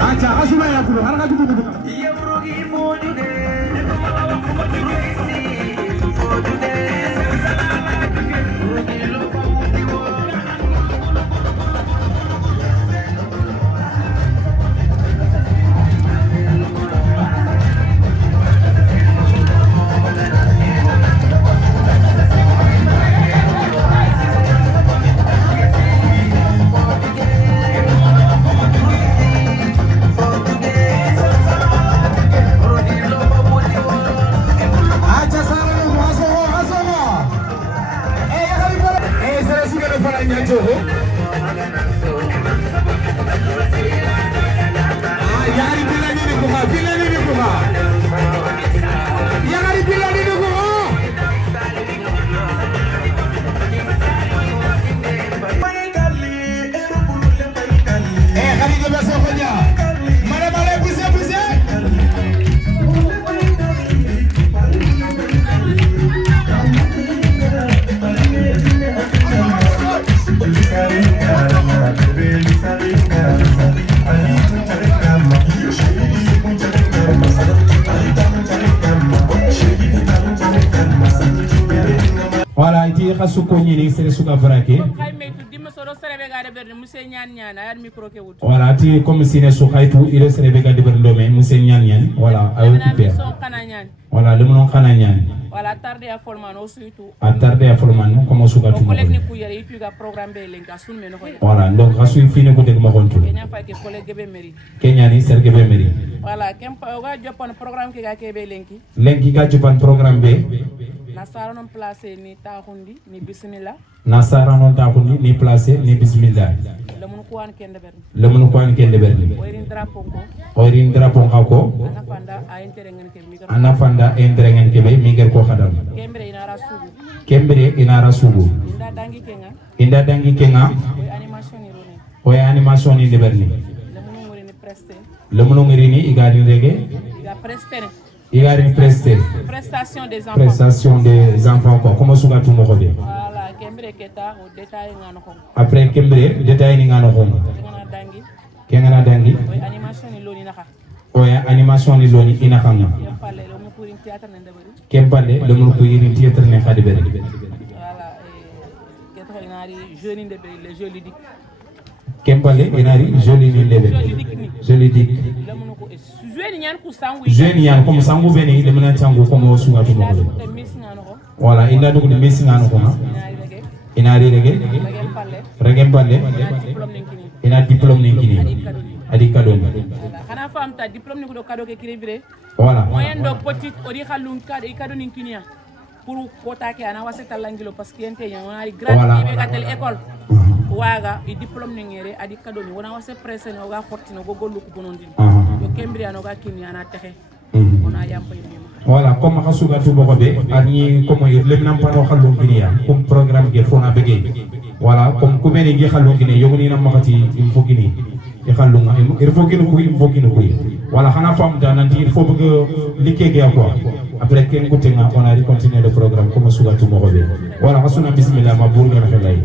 acha asuma ya kulo haraka tukutu Voilà, il dit Rasuko Nini, c'est le Souka Vrake. Voilà, tu comme si ne Soukaitu, il est Sénégal de Berlomé, Moussé Nyan, voilà, à occuper. Voilà, le nom Kananyan. Voilà, tardé à Folmano surtout. À tardé à Folmano, comme Souka tout. Voilà, donc Rasu fini côté de Maronto. Kenya ni Serge Bemeri. Voilà, Kempa Japan programme qui a Kebe Lenki. Lenki ka Japan programme B. Nasara non placé ni Tahundi, ni Bismillah. Nasara non Tahundi, ni placé, ni Bismillah. Le Munukuan Kendeber. Le Munukuan Kendeber. Oirin Drapongo. Oirin Drapongo. Anafanda a Interengen Kebe. Anafanda Interengen Kebe, Miguel Kohadam. Kembre Inara Sugu. Kembre Inara Sugu. Inda Dangi Kenga. Inda Dangi Kenga. Animation Irone. Oye animation ni Liberni. Le Munurini Preste. Le Munurini, Igari Rege. Iga Preste. Igari Preste. Prestation des enfants. Prestation des enfants, quoi. Comment ça va tout le monde? Voilà, Kembre Keta au détail ngano. Après Kembre, détail ngano. Dangi. Kengana Dangi. Animation ni Loni Naka. Oye animation ni Loni Inakanga. Kempale, le Munukuiri théâtre ne Khadiberi. Voilà, et jeunes de les jeux ludiques. Kempale, Inari, joli Nindebe. Joli dik. Jeune Yan, comme Sango Beni, le Menachango, comme au Sunga tout le monde. Voilà, il a donc le missing en Roma. Inari Rege, Regempale, il a diplôme Ninkini. Adikadoni. Kana femme ta diplôme ni ko kado ke kiribire. Voilà. Moyen do petite ori khalun kado ikado ni kinia. Pour kota ke ana waseta langilo parce que ente yan ari grande be gatel école. Waga i diplôme ni ngere adikadoni wona wase presse no ga forti no go gollu ko bonondi. Yo kembri ano ga kinia ana texe. Ona yamba yima. Voilà, comme Hasuga Tubobe, Ani, comme il l'a pas de Khaloukinia, comme programme qui font avec. Voilà, comme Koumeni Khaloukinia, Yogini Namati, il faut qu'il il faut qu'il nous voilà, on a femme il faut que l'équipe après qu'un côté on a continué le programme comme Suga Tumobe. Voilà, on a bismillah, ma bourre la felaï.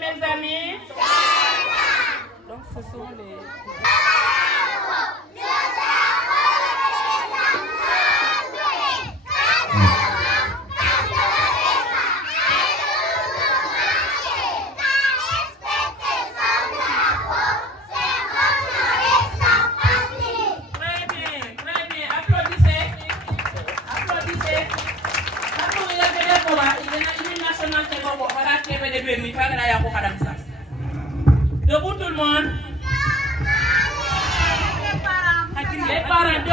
Mes amis, donc ce sont les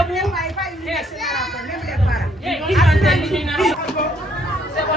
debout. C'est bon.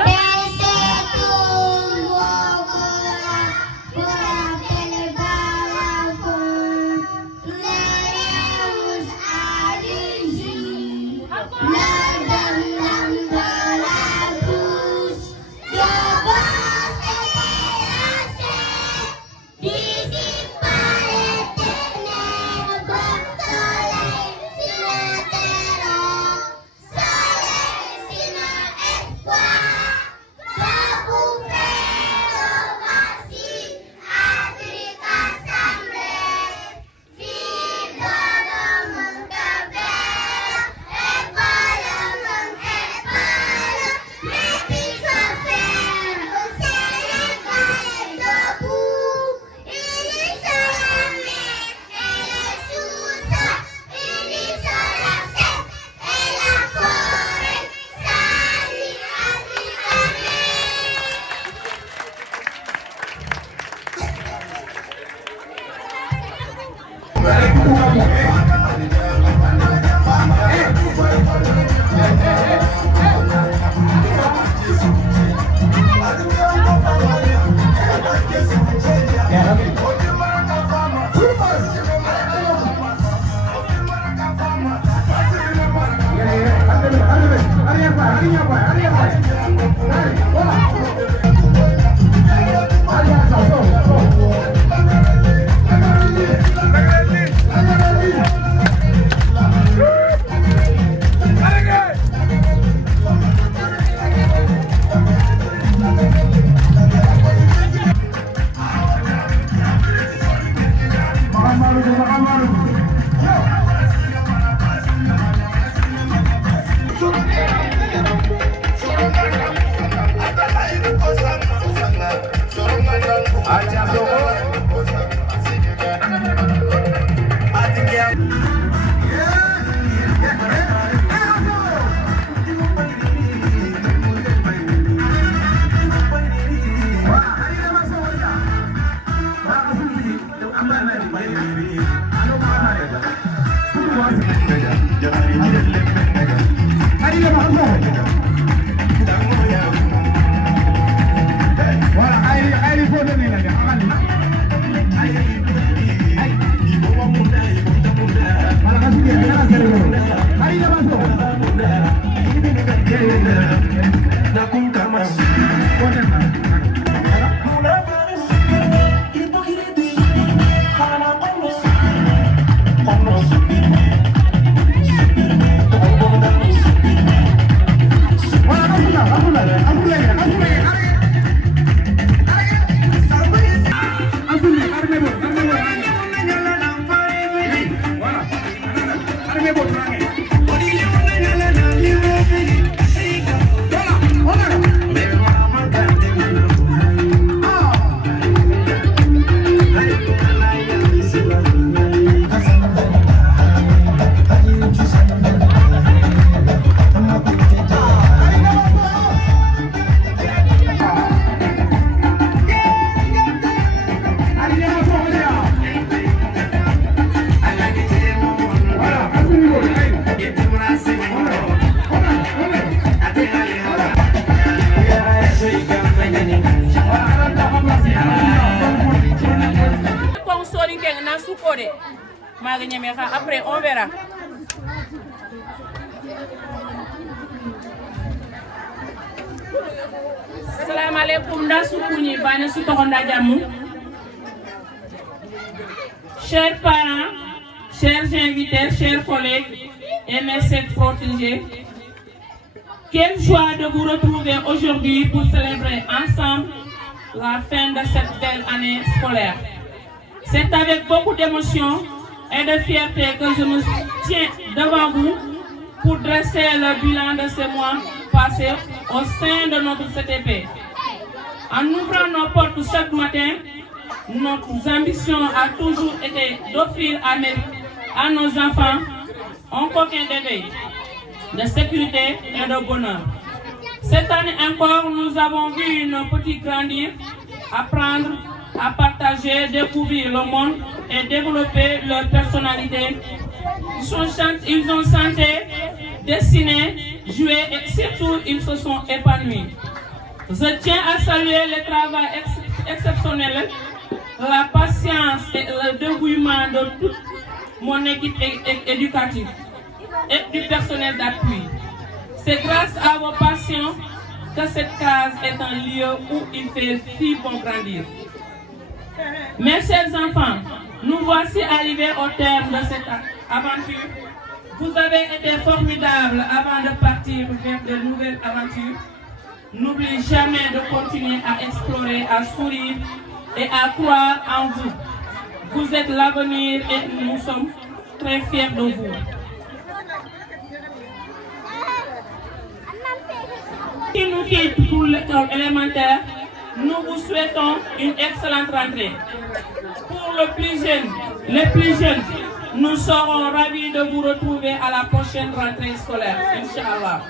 Après, on verra. Salam alaikum da sukuni bana su tokonda jamu. Chers parents, chers invités, chers collègues et mes chers protégés, quelle joie de vous retrouver aujourd'hui pour célébrer ensemble la fin de cette belle année scolaire. C'est avec beaucoup d'émotion et de fierté que je me tiens devant vous pour dresser le bilan de ces mois passés au sein de notre CTP. En ouvrant nos portes chaque matin, notre ambition a toujours été d'offrir à nos enfants un coquin d'éveil, de sécurité et de bonheur. Cette année encore, nous avons vu nos petits grandir, apprendre, à partager, découvrir le monde et développer leur personnalité Ils ont chanté, dessiné, joué et surtout ils se sont épanouis. Je tiens à saluer le travail exceptionnel, la patience et le dévouement de toute mon équipe éducative et du personnel d'appui. C'est grâce à vos passions que cette case est un lieu où il fait si bon grandir. Mes chers enfants, nous voici arrivés au terme de cette aventure. Vous avez été formidables avant de partir vers de nouvelles aventures. N'oubliez jamais de continuer à explorer, à sourire et à croire en vous. Vous êtes l'avenir et nous sommes très fiers de vous. Qui nous quitte pour l'école élémentaire, nous vous souhaitons une excellente rentrée. Pour les plus jeunes, nous serons ravis de vous retrouver à la prochaine rentrée scolaire, Inch'Allah.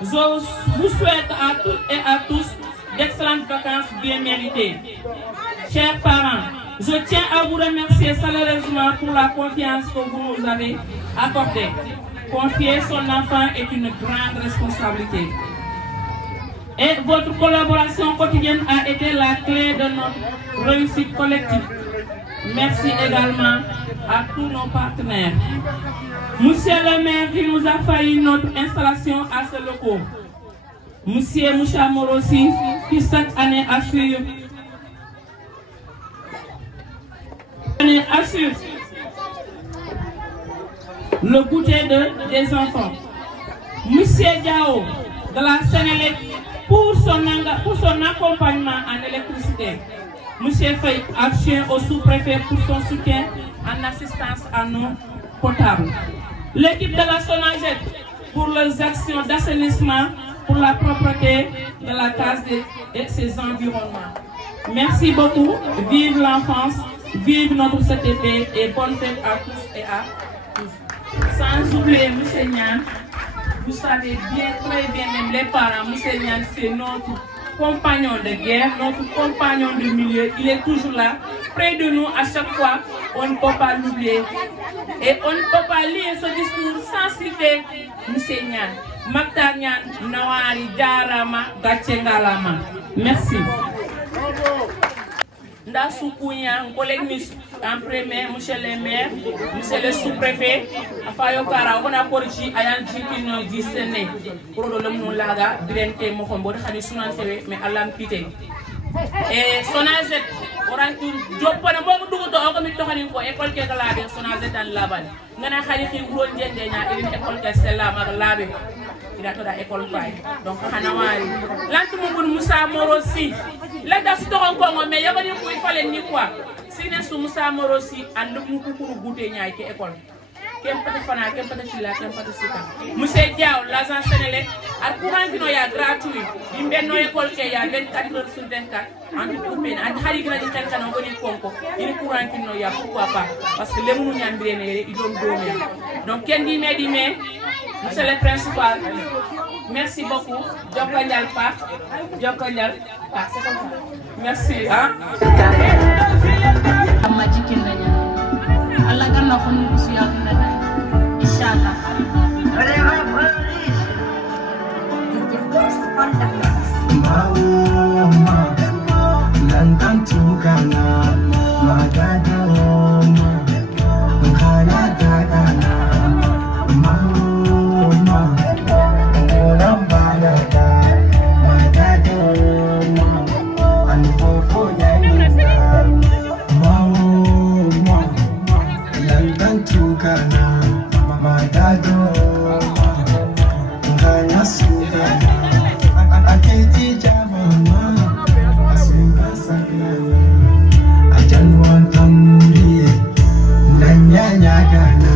Je vous souhaite à toutes et à tous d'excellentes vacances bien méritées. Chers parents, je tiens à vous remercier chaleureusement pour la confiance que vous nous avez accordée. Confier son enfant est une grande responsabilité. Et votre collaboration quotidienne a été la clé de notre réussite collective. Merci également à tous nos partenaires. Monsieur le maire qui nous a failli notre installation à ce locaux. Monsieur Moussa Morossi qui chaque année assure le goûter des enfants. Monsieur Diao de la Sénélec pour son accompagnement en électricité. Monsieur Faye, action au sous-préfet pour son soutien en assistance à nos potables. L'équipe de la SONAGED pour leurs actions d'assainissement pour la propreté de la case et ses environnements. Merci beaucoup. Vive l'enfance, vive notre CTP et bonne fête à tous et à tous. Sans oublier M. Nian, vous savez bien, très bien, même les parents, M. Nian, c'est notre compagnon de guerre, notre compagnon de milieu. Il est toujours là, près de nous à chaque fois. On ne peut pas l'oublier. Et on ne peut pas lire ce discours sans citer M. Nian. Maktar Nian, Nawari, Jarama, Gatchengalama. Merci. Ndassou Kounia, collègue en premier, monsieur le maire, monsieur le sous-préfet, Afayo Kara, on a corrigé Ayan Jikino Dissene, pour le monde laga, Brente Mokombo, Khadi Sunantewe, mais Alam Pite. Et Sonazet, Orantour, Jopana Mogu, Ogami Tohaniko, école Kegalabe, Sonazet and Laban. Nana Khadi Rouen Dena, et l'école Castella, Magalabe. Il a toda école paille. Donc, Hanawari. L'antumou Moussa Morossi. Là, dans ce temps, mais il y a des fois, il fallait ni quoi. Si nous sommes Moussa Morossi, and nous pouvons goûter à l'école. Quel petit fanat, quel petit fila, quel petit sita. Moussa Diao, l'agent Sénélec, à courant qui est gratuit. Il y a une école qui est 24 heures sur 24. En tout cas, à Haligra de quelqu'un en bonne conco. Il est courant qui est pourquoi pas. Parce que les gens qui ont bien, ils ont donné. Donc, qui dit, mais, monsieur le principal, merci beaucoup. Djokanyal Pa, Djokanyal Pa, c'est comme ça. Merci. Hein? Allah kan na khunu kusiya kinana inshallah Mama lantan tukana magado khana takana mama olambala magado anfofo nyanya mama lantan tukana magado khana sukana aketi jamama asuka sakana ajanwan tamuri nanyanya kana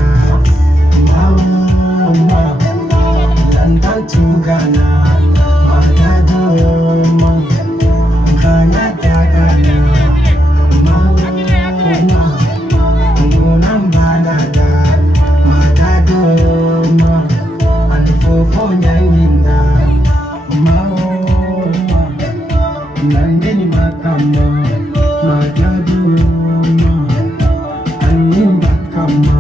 mama lantan tukana magado khana takana mama ngolambala magado anfofo nyanyinda Nandini makama magadu animba kama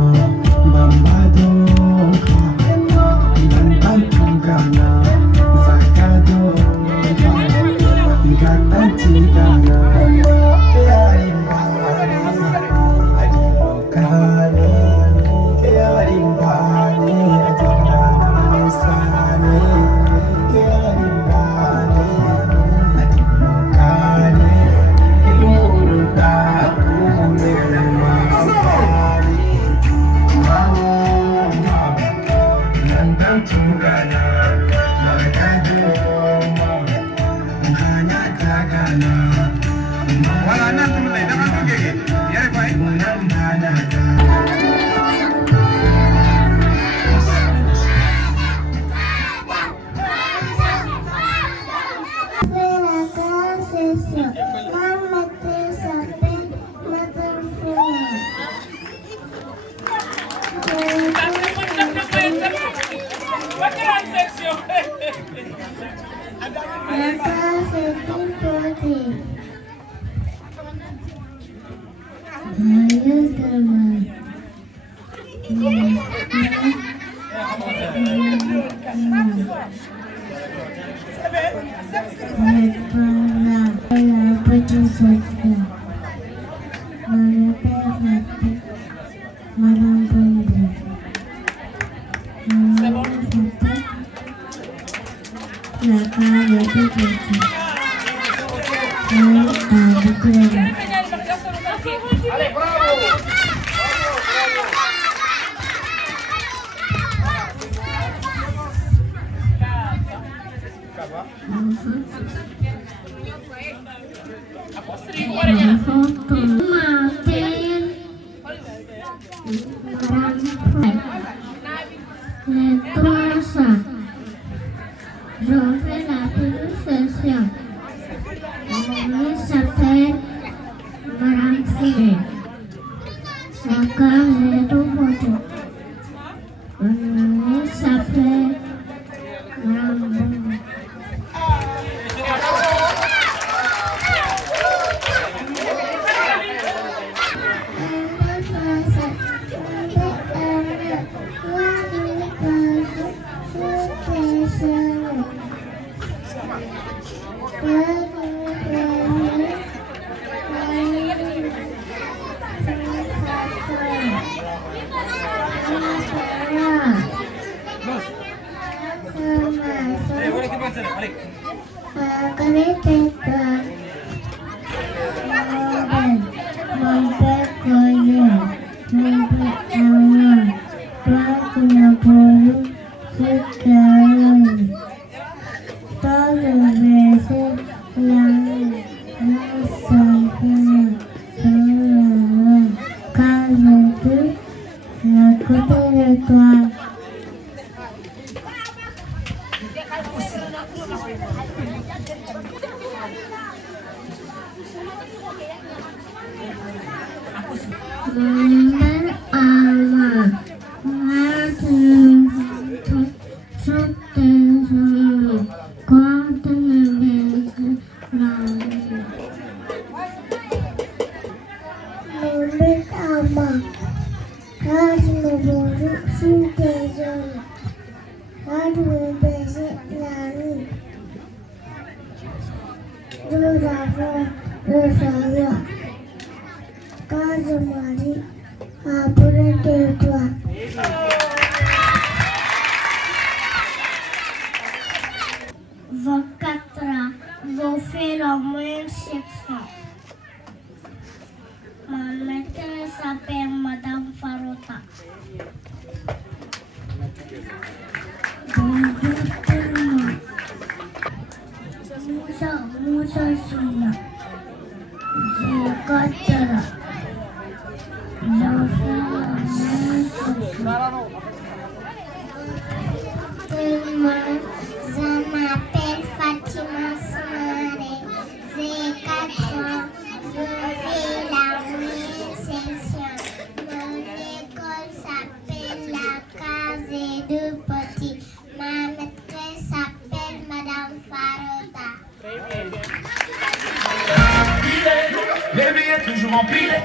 Les billets toujours empilés.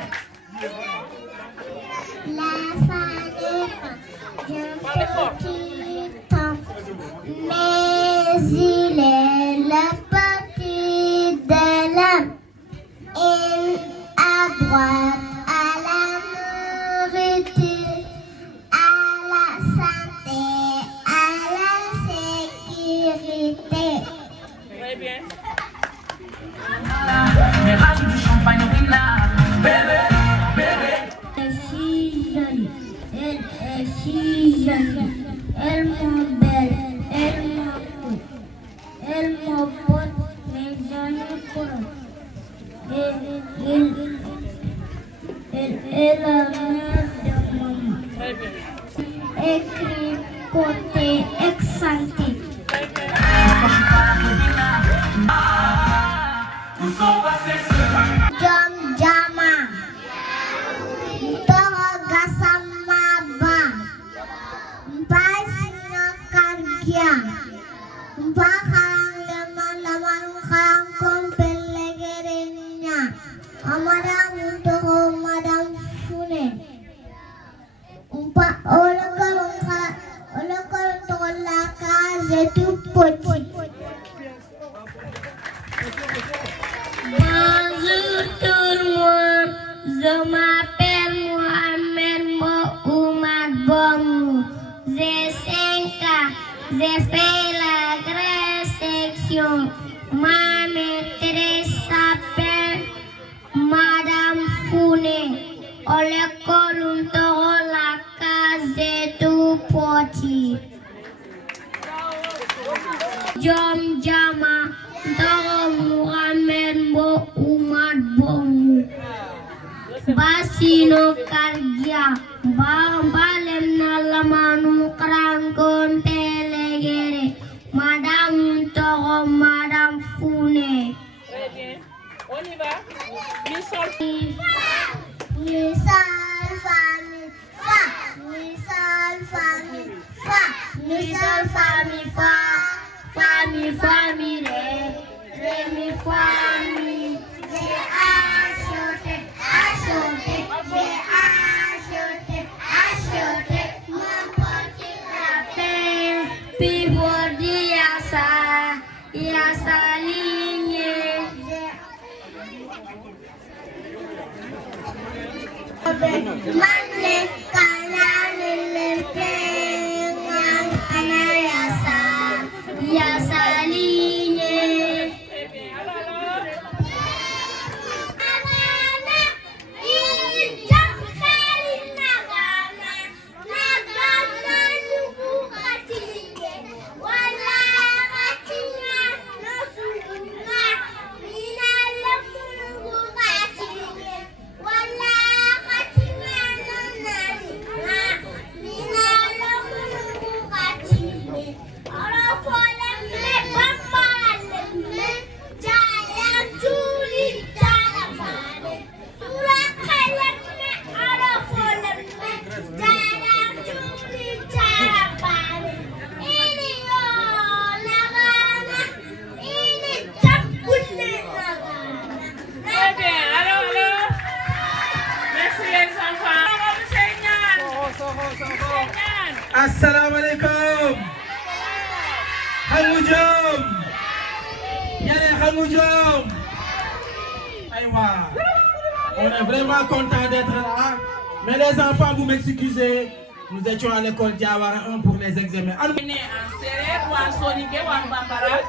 La fan est petit temps, mais il est le petit de l'homme. Il a droit à la nourriture, à la santé, à la sécurité. Très bien. Mais rajoute du champagne au pinard, bébé, bébé. Elle est si jolie, elle est si jolie, elle m'est belle, elle m'est cool, elle me porte mes jeunes couronnes. Elle est la mère de maman. Très bien. Écrit côté excentrique. Très bien. John Jama. Toro Gasama Ba. Mpasino Kargia. Mpakarang laman karang kompelegerenya. Amadam Toro Madam Fune. Umpa Olokar Toro la case tout petit. Bonjour tout le monde, je m'appelle Mohamed Mohamed Bomou. J'ai 5 ans, j'ai fait la grande section. Ma maîtresse s'appelle Madame Founé. À l'école, on t'a la case de tout petit. Jom Jama. Doro Muhammad Muhammad Bomu Basino Kargia Balem Nalamanu Krangkon Telegere Madame Toro Madame Fune. Très bien. On y va. Mi sol. Mi sol fa mi fa. Mi sol fa mi fa. Mi sol fa mi fa. Fa mi fa mi re mi fa mi. J'ai acheté, mon petit lapin. Puis pour dire sa lignée. Mane kanane lempengan anayasa yasa lignée. Très bien. Alors. Très bien. Alors. Merci les enfants. Monsieur Nyan. Assalamu alaikum. Hamujom. Yale Hamujom. Aïwa. On est vraiment content d'être là. Mais les enfants, vous m'excusez. Nous étions à l'école Diawara 1 pour les examens. En Sérère ou en Soniké ou en Bambara,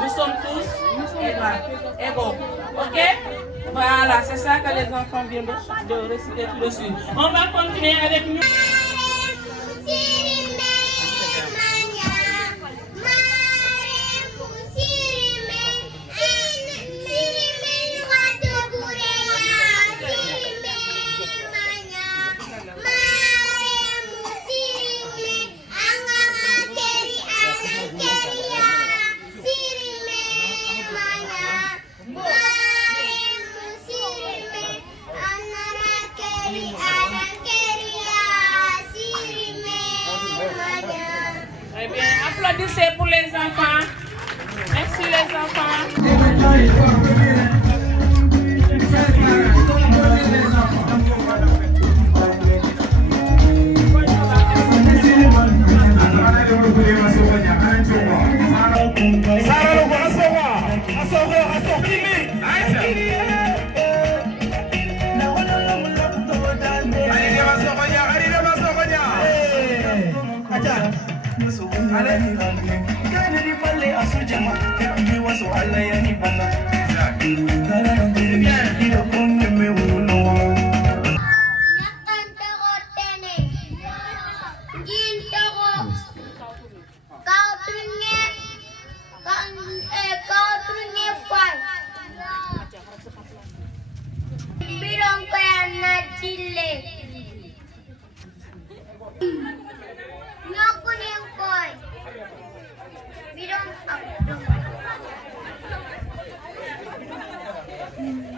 nous sommes tous égaux. Ok? Voilà, c'est ça que les enfants viennent de réciter tout de suite. On va continuer avec nous. Très bien, applaudissez pour les enfants. Merci les enfants.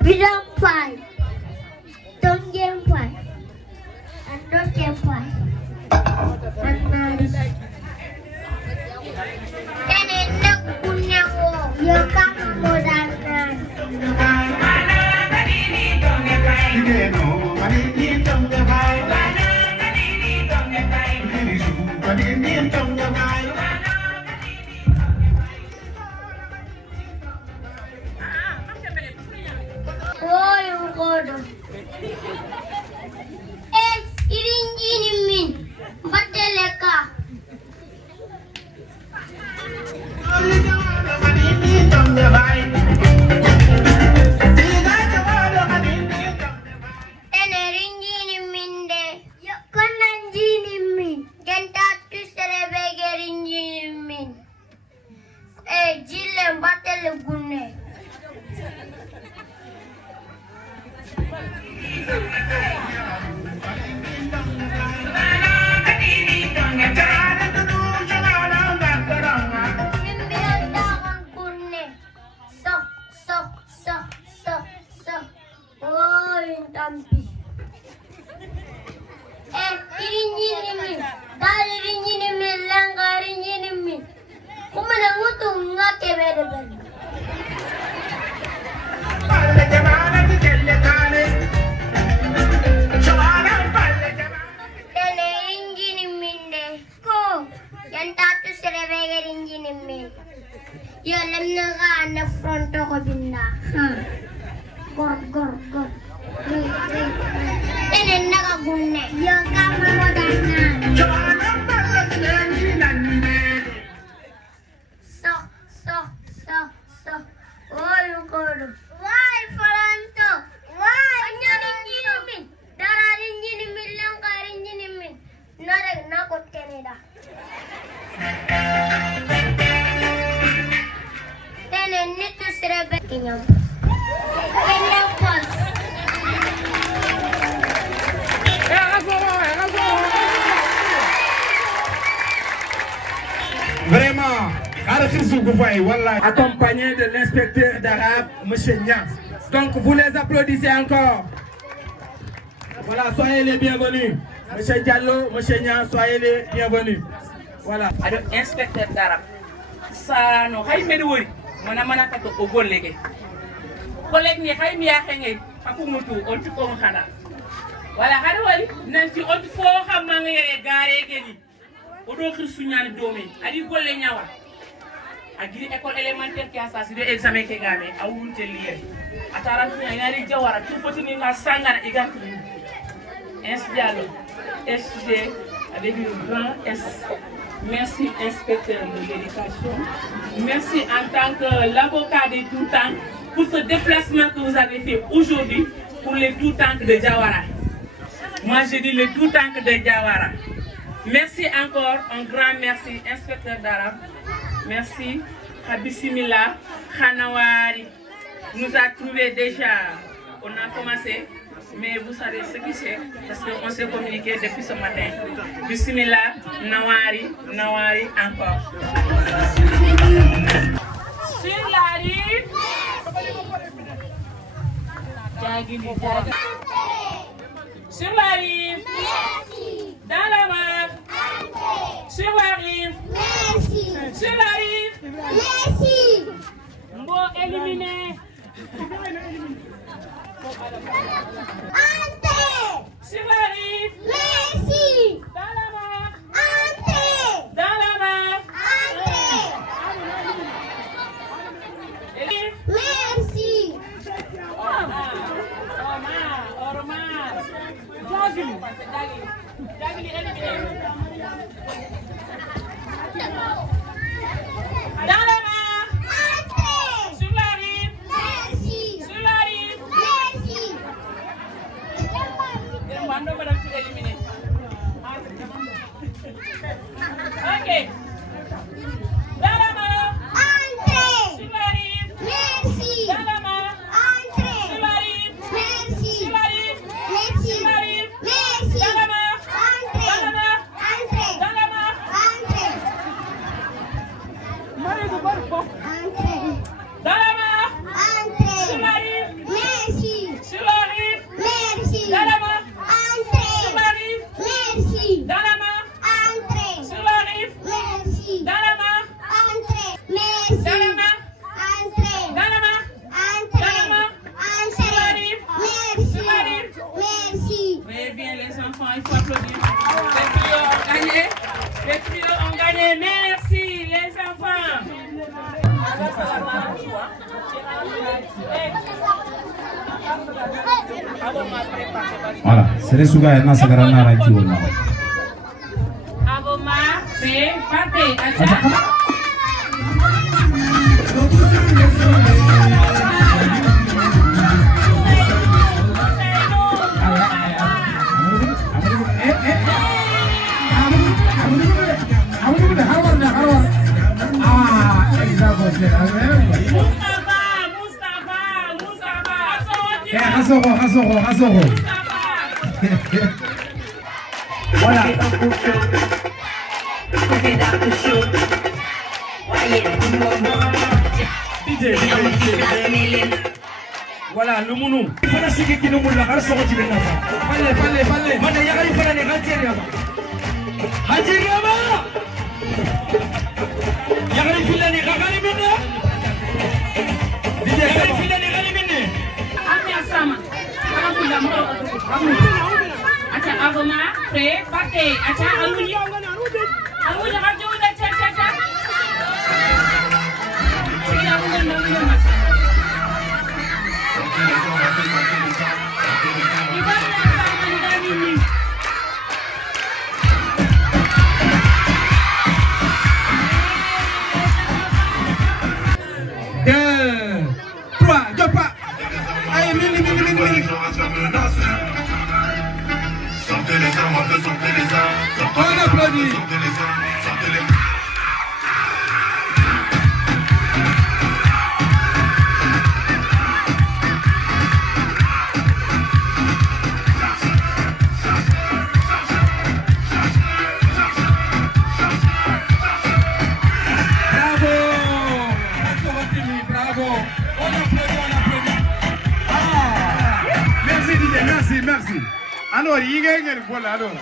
Bidang Pai, Tongjem Pai, Andosjem Pai, Anari. Tene nak punya wo, yo kamu modanan. Irinjini min, bateleka. Tene rinjini min de, konan jini min, genta tu serebege rinjini min. Jile batele gune. Yo lem na ka na front ko binna. Gor gor gor. Tenen nakagunne. Yo kama mo dana. So. Oy gor. Why Faranto? Why? Anyarin jinimin. Dararin jinimin lang karin jinimin. Narag nakot Canada. Tenen nito sirebe kinyam. Kinyam pos. Vraiment, accompagné de l'inspecteur d'arabe, M. Nia. Donc vous les applaudissez encore. Voilà, soyez les bienvenus. M. Diallo, M. Nia, soyez les bienvenus. Voilà. Alors, inspecteur d'arabe. Ça, nous avons fait des mana mana kato ogol lege collègue ni xay mi ya xengé akumutu on ci ko xana wala xada wali nanti on fo xam nga yere garé geni o do xir suñani domi adi golle ñawa agri école élémentaire qui a ça c'est examen ke gamé awunte lié atara suñani ngari jawara tout petit ni nga sangana igatu Diallo SG avec un grand S. Merci, inspecteur de l'éducation. Merci en tant que l'avocat des tout-temps pour ce déplacement que vous avez fait aujourd'hui pour les tout-temps de Diawara. Moi, je dis les tout-temps de Diawara. Merci encore, un grand merci, inspecteur d'arabe. Merci, Khabissimila, Khanawari. Nous a trouvé déjà, on a commencé. Mais vous savez ce qui c'est, parce qu'on s'est communiqué depuis ce matin. Bismillah, Nawari encore. Sur la rive, sur la rive, dans la mer, sur la rive, sur la rive, bon éliminé. Ante! Sur la rive! Messi! Dans la mer! Ante! Dans la mer! Ante! Messi! Omar! Jogging! c'est Dagli. Dagli éliminé. Dans la main. Entrez. Sur la rive. Merci. Sur la rive. Merci. Demande madame tu es éliminé. Ok. Dans la main. Entrez. Sur la rive. Merci. Dans la main. Entrez. Sur la rive. Merci. Sur la rive. Merci. Sur la rive. Merci. Dans la main. Entrez. Dans la main. Entrez. Dans la main. Entrez. Entrez. Dans la main. Entrez. Sur la rive. Merci. Sur la rive. Merci. Dans la main. Entrez. Sur la rive. Merci. Dans la main. Entrez. Sur la rive. Merci. Dans la main. Entrez. Merci. Dans la main. Entrez. Dans la main. Entrez. Dans la main. Entrez. Sur la rive. Merci. Sur la rive. Merci. Très bien les enfants, il faut applaudir. Les trios ont gagné. Les trios ont gagné. Merci les enfants. Voilà, c'est les sougas et Nasagara Naraji. Avoma, fait, partez. Acha. Hasoro. Voilà. Voilà, le mounou. Il faut la signer qui nous moule la race, on va tirer là. Fallait. Mana yaga il fallait les ratirer là. Hajirama. Yaga il fallait les ragali mena. Yaga il fallait les ragali mena. Ami asama. Acha avoma, fait, partez. Acha alunya. Alunya radio da cha. Ila alunya. Sortez les armes, on peut sortir les armes. On applaudit. Sortez les armes, sortez les... Bravo. On applaudit. Merci. Alors, il gagne le bol alors.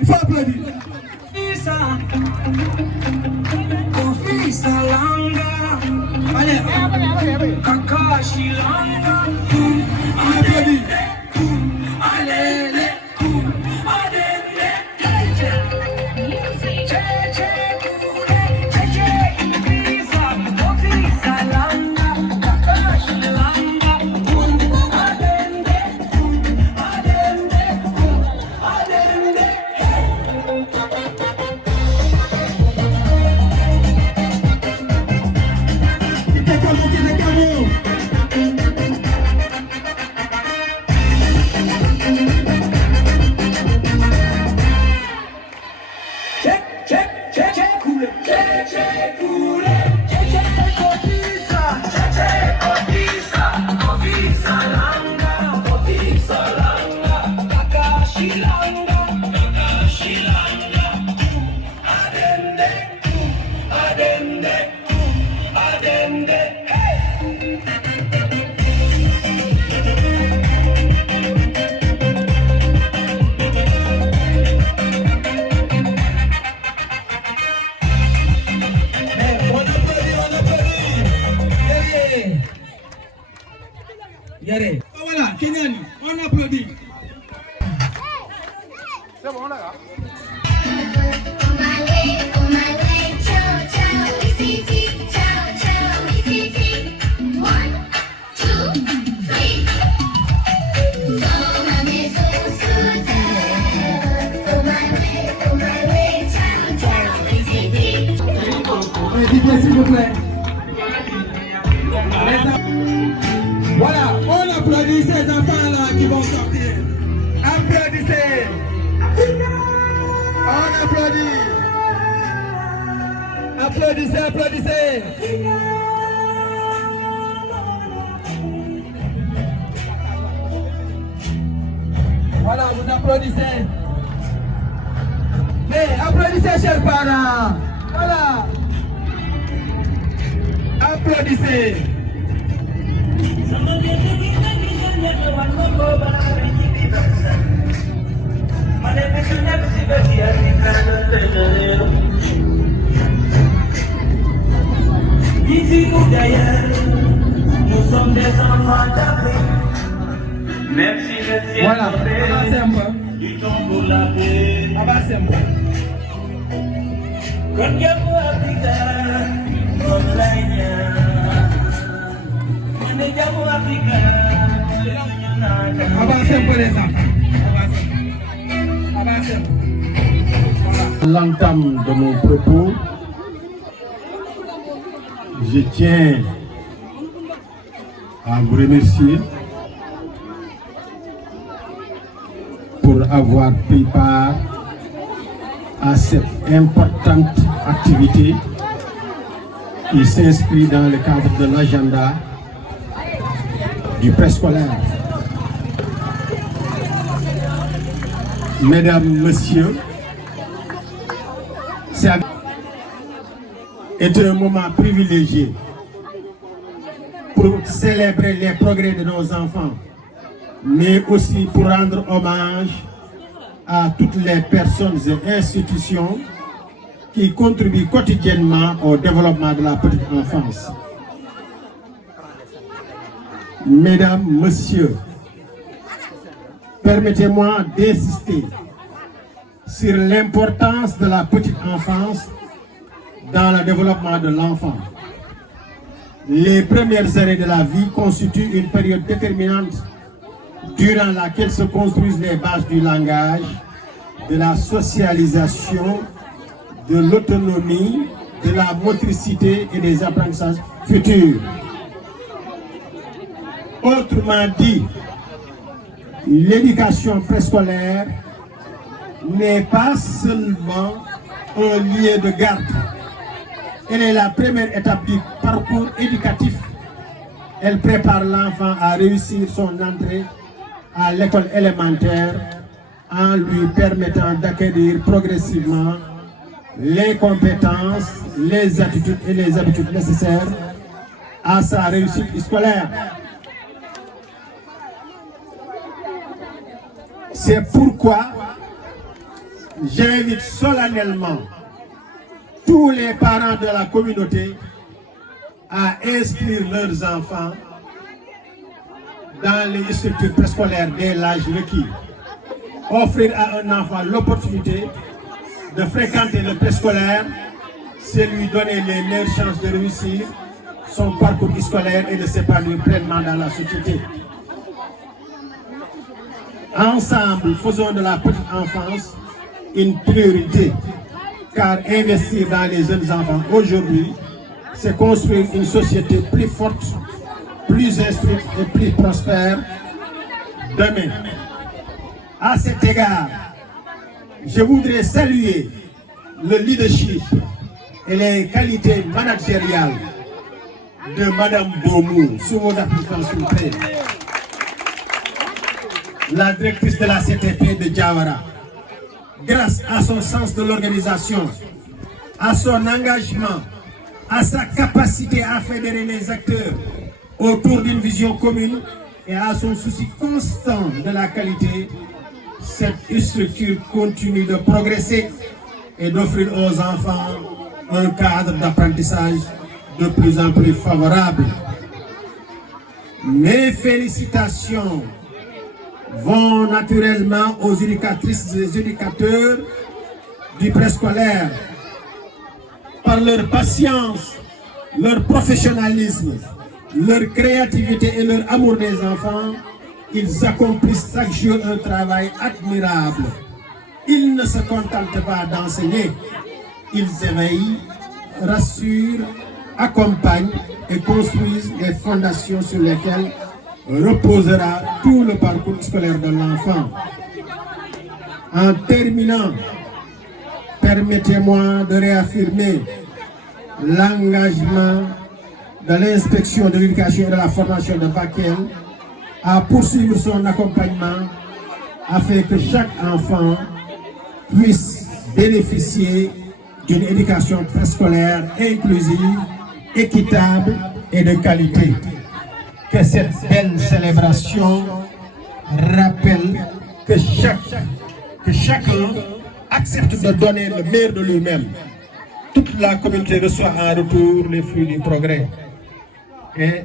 Il faut applaudir. Allez. Kakashi Langa. On applaudit. Allez. Yare. Voilà, Kenyan, on applaudit. C'est bon là. On my way, ciao, ECT, ciao, ECT. 1, 2, 3. s'il vous plaît. Voilà, on applaudit ces enfants-là qui vont sortir. Applaudissez. On applaudit. Applaudissez, applaudissez. Voilà, vous applaudissez. Mais applaudissez, chers parents. Voilà. Applaudissez. Ici ou d'ailleurs, nous sommes des enfants d'Afrique. Même si le ciel Voilà, avancez un peu. du temps pour la paix. Avancez un peu. Kon jàmm Afrika moom lay ñaan. Ñu ne jàmm Afrika ñu naan. Avancez un peu les enfants. Avancez. Avancez un peu. L'entame de mon propos, je tiens à vous remercier pour avoir pris part à cette importante activité qui s'inscrit dans le cadre de l'agenda du préscolaire. Mesdames, Messieurs, est un moment privilégié pour célébrer les progrès de nos enfants, mais aussi pour rendre hommage à toutes les personnes et institutions qui contribuent quotidiennement au développement de la petite enfance. Mesdames, Messieurs, permettez-moi d'insister sur l'importance de la petite enfance dans le développement de l'enfant. Les premières années de la vie constituent une période déterminante durant laquelle se construisent les bases du langage, de la socialisation, de l'autonomie, de la motricité et des apprentissages futurs. Autrement dit, l'éducation préscolaire n'est pas seulement un lieu de garde. Elle est la première étape du parcours éducatif. Elle prépare l'enfant à réussir son entrée à l'école élémentaire en lui permettant d'acquérir progressivement les compétences, les attitudes et les habitudes nécessaires à sa réussite scolaire. C'est pourquoi j'invite solennellement tous les parents de la communauté à inscrire leurs enfants dans les structures préscolaires dès l'âge requis. Offrir à un enfant l'opportunité de fréquenter le préscolaire, c'est lui donner les meilleures chances de réussir son parcours scolaire et de s'épanouir pleinement dans la société. Ensemble, faisons de la petite enfance une priorité, car investir dans les jeunes enfants aujourd'hui, c'est construire une société plus forte, plus instruite et plus prospère demain. À cet égard, je voudrais saluer le leadership et les qualités managériales de Madame Bomou, sous vos applaudissements s'il vous plaît, la directrice de la CTP de Diawara. Grâce à son sens de l'organisation, à son engagement, à sa capacité à fédérer les acteurs autour d'une vision commune et à son souci constant de la qualité, cette structure continue de progresser et d'offrir aux enfants un cadre d'apprentissage de plus en plus favorable. Mes félicitations vont naturellement aux éducatrices et éducateurs du préscolaire. Par leur patience, leur professionnalisme, leur créativité et leur amour des enfants, ils accomplissent chaque jour un travail admirable. Ils ne se contentent pas d'enseigner, ils éveillent, rassurent, accompagnent et construisent les fondations sur lesquelles reposera tout le parcours scolaire de l'enfant. En terminant, permettez-moi de réaffirmer l'engagement de l'inspection de l'éducation et de la formation de Bakel à poursuivre son accompagnement afin que chaque enfant puisse bénéficier d'une éducation préscolaire inclusive, équitable et de qualité. Que cette belle célébration rappelle que chacun accepte de donner le meilleur de lui-même. Toute la communauté reçoit en retour les fruits du progrès et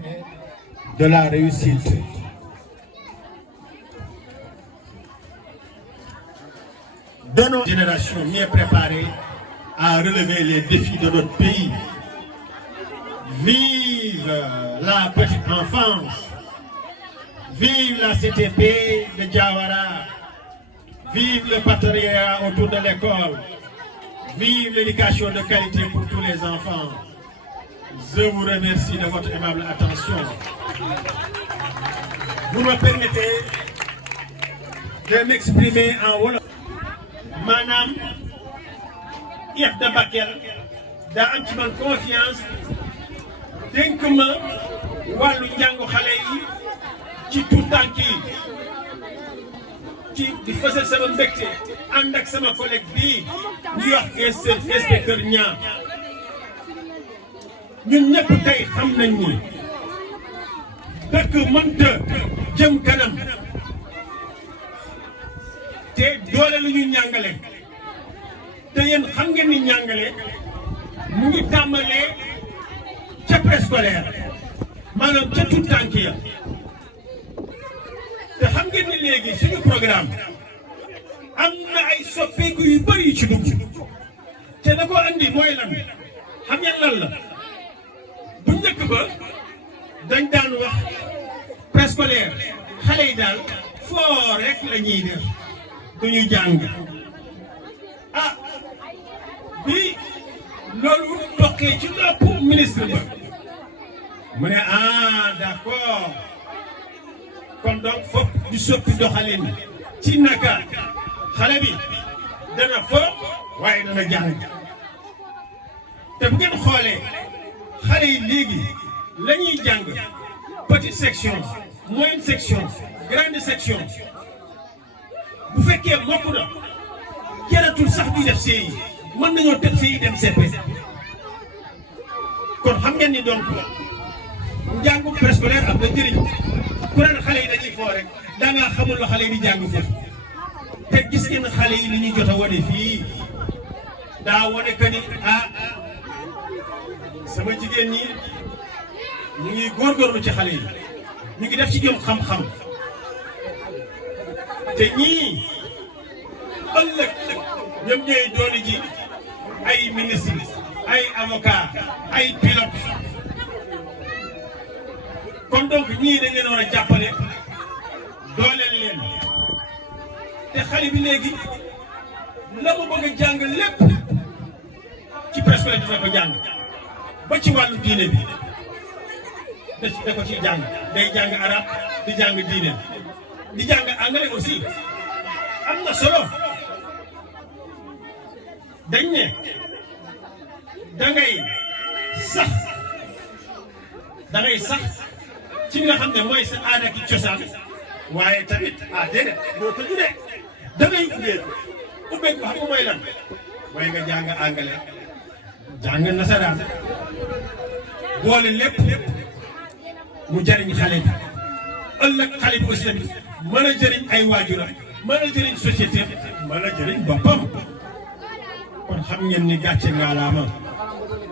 de la réussite. De nos générations mieux préparées à relever les défis de notre pays. Vive la petite enfance, vive la CTP de Diawara, vive le partenariat autour de l'école, vive l'éducation de qualité pour tous les enfants. Je vous remercie de votre aimable attention. Vous me permettez de m'exprimer en wolof. Madame Yves de Bakel daa am ci man confiance dénk ma wàllu njàngu xale yi ci tout tànk yi ci di fësal sama mbégte ànd ak sama collègue bii ñuy wax inspecteur Niang ñun ñëpp tey xam nañ ni dëkk mënta jëm kanam te doole lu ñuy njàngale te yéen xam ngeen ni njàngale mu ngi tàmbalee ca préscolaire maanaam ca tout tànk ya te xam ngeen ni léegi suñu programme am na ay soppeeku yu bëri yu ci dugg te da ko andi mooy lan xam ngeen lan la bu njëkk ba dañ daan wax préscolaire xale yi daal foo rek la ñuy def duñu jàng ah bi loolu toqee ci nopp ministre ba mu ne ah d'accord kon donc foog di soppi doxalin ci naka xale bi dana fo waaye dana jàng te bu ngeen xoolee xale yi léegi la ñuy jàng petite section moyenne section grande section bu fekkee mokk na jaratul sax di def CI mën nañoo tëb CI dem CP kon xam ngeen ni donc njàngu préscolaire am na njëriñ ku naan xale yi dañuy foo rek da ngaa xamul la xale yi di jàng foofu te gis ngeen xale yi li ñuy jot a wane fii daa wane que ni sama jigéen ñi ñu ngi góorgóorlu ci xale yi ñu ngi def ci ñoom xam-xam te ñii ëllëg ñoom ñooy dooni ji ay ministre ay avocat ay pilote kon donc ñii dañ leen war a jàppale dooleel leen te xale bi léegi la mu bëgg a jàng lépp ci préscolaire dina ko jàng ba ci wàllu diine bi da ko ciy jàng day jàng arab di jàng diine di jàng anglais aussi am na solo dañ ne dangay sax ci nga xam ne mooy sa aada ki cosaan waaye tamit déedéet doo tëju de dangay ubbeeku xam nga mooy lan mooy nga jàng anglais jàng nasaraan boole lépp mu jariñ xale bi ëllëg xale bi aussi tamit mën a jëriñ ay waajuram mën a jëriñ société mën a jëriñ boppam kon xam ngeen ni gàcce ngaalaama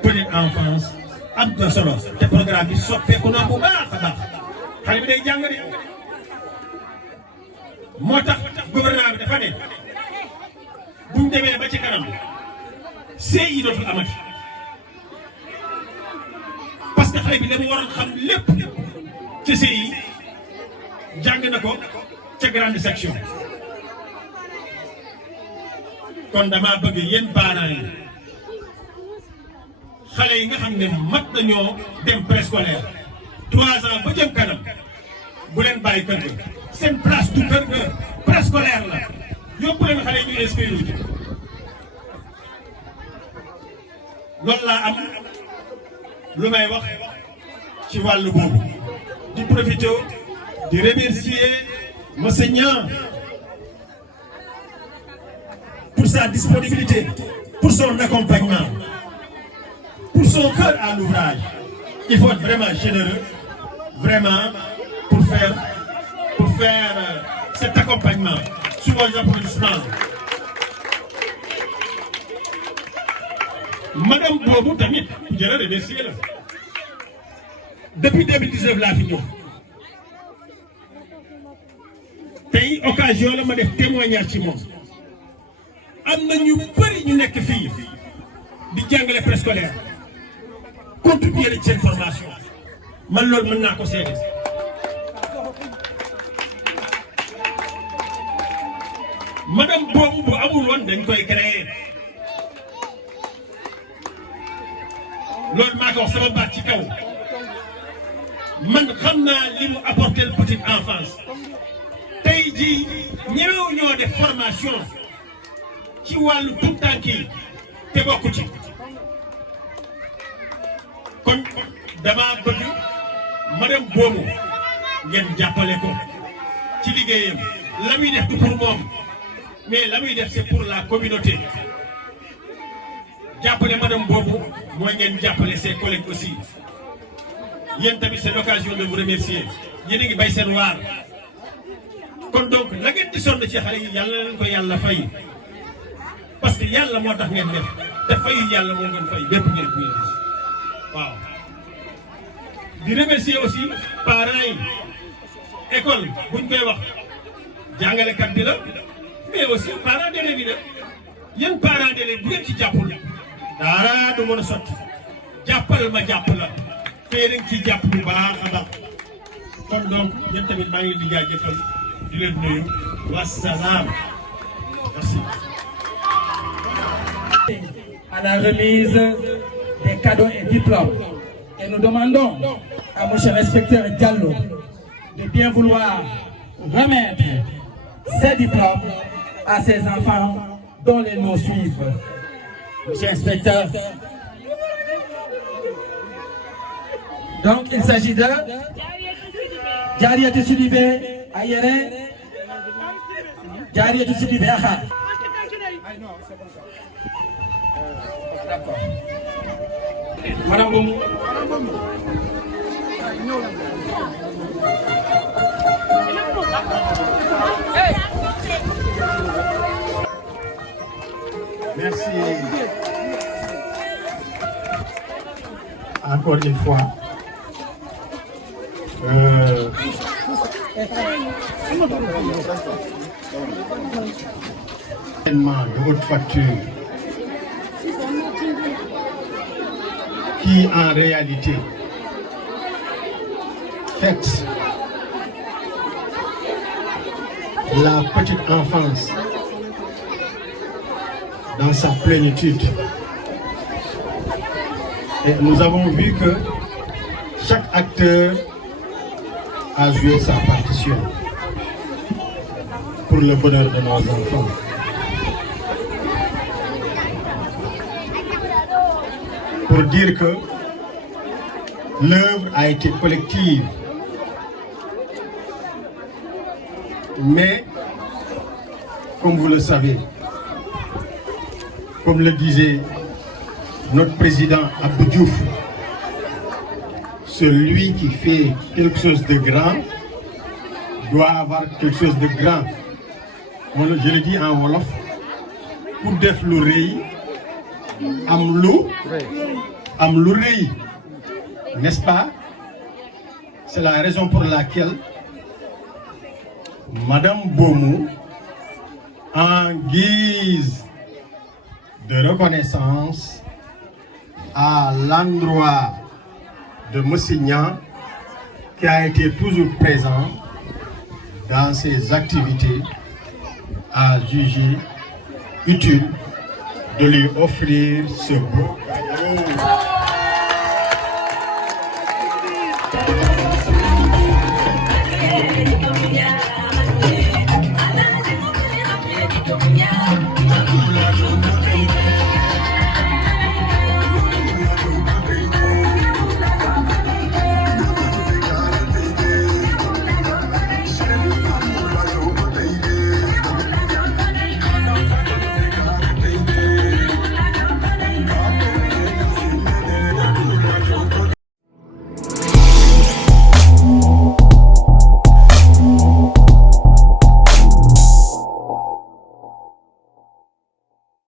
petite enfance am na solo te programme bi soppeeku na bu baax a baax xale bi day jàng de moo tax gouvernement bi dafa ne buñ demee ba ci kanam CI dootul amati parce que xale bi la mu waroon xam lépp ci CI jàng na ko ca grande section kon dama bëgg yéen parents yi xale yi nga xam ne mat nañoo dem préscolaire 3 ans ba jëm kanam bu leen bàyyi kër ga seen place du kër ga préscolaire la yóbbu leen xale yi ñu inscrire ji loolu laa am lu may wax ci wàllu boobu di profité di remercier monsieur Niang pour sa disponibilité, pour son accompagnement, pour son cœur à l'ouvrage. Il faut être vraiment généreux, vraiment, pour faire cet accompagnement. Sous vos applaudissements. Madame Bobo tamit, je la remercie. Depuis 2019, là, fini. Tey occasion la ma def témoignage ci moom. Am na ñu bëri ñu nekk fii di jàngale préscolaire contribuer ci seen formation man loolu mën naa ko seede madame boobu bu amul woon dañ koy créer loolu maa ko wax sama baat ci kaw man xam naa li mu apporter petite enfance tey jii ñëwew ñoo def formation ci wàllu tout tànk yi te bokku ci kon dama bëgg madame boobu ngeen jàppale ko ci liggéeyam la muy def du pour moom mais la muy def c'est pour la communauté jàppale madame boobu mooy ngeen jàppale ses collègues aussi yéen tamit c'est l'occasion de vous remercier yéen a ngi bay seen waar kon donc la ngeen di sonn ci xale yi yàlla leen ko yàlla fay parce que yàlla moo tax ngeen def te fayu yàlla moo ngeen fay bépp ngeen koy gis waaw di remercier aussi parents yi école buñ koy wax jàngalekat bi la mais aussi parents d'élèves yi la yéen parents d'élèves bu ngeen ci jàppul dara du mën a sotti jàppal ma jàpp la te yéen a ngi ciy jàpp bu baax a baax kon donc yéen tamit maa ngi leen di jaajëfal di leen nuyu wasalaam merci. À la remise des cadeaux et diplômes. Et nous demandons à M. l'inspecteur Diallo de bien vouloir remettre ces diplômes à ces enfants dont les noms suivent. Monsieur l'inspecteur. Donc il s'agit de Diariatou Sidibé Ayere, Diariatou Sidibé Aha. D'accord. Madame Boumou. Merci. Encore une fois. De haute facture qui en réalité fête la petite enfance dans sa plénitude. Et nous avons vu que chaque acteur a joué sa partition pour le bonheur de nos enfants. Pour dire que l'œuvre a été collective, mais comme vous le savez, comme le disait notre président Abdou Diouf, celui qui fait quelque chose de grand doit avoir quelque chose de grand. Je le dis en wolof, pour def lu rëy am lu rëy, n'est-ce pas? C'est la raison pour laquelle Madame Boumou, en guise de reconnaissance à l'endroit de Monsieur Niang, qui a été toujours présent dans ses activités, a jugé utile de lui offrir ce beau cadeau.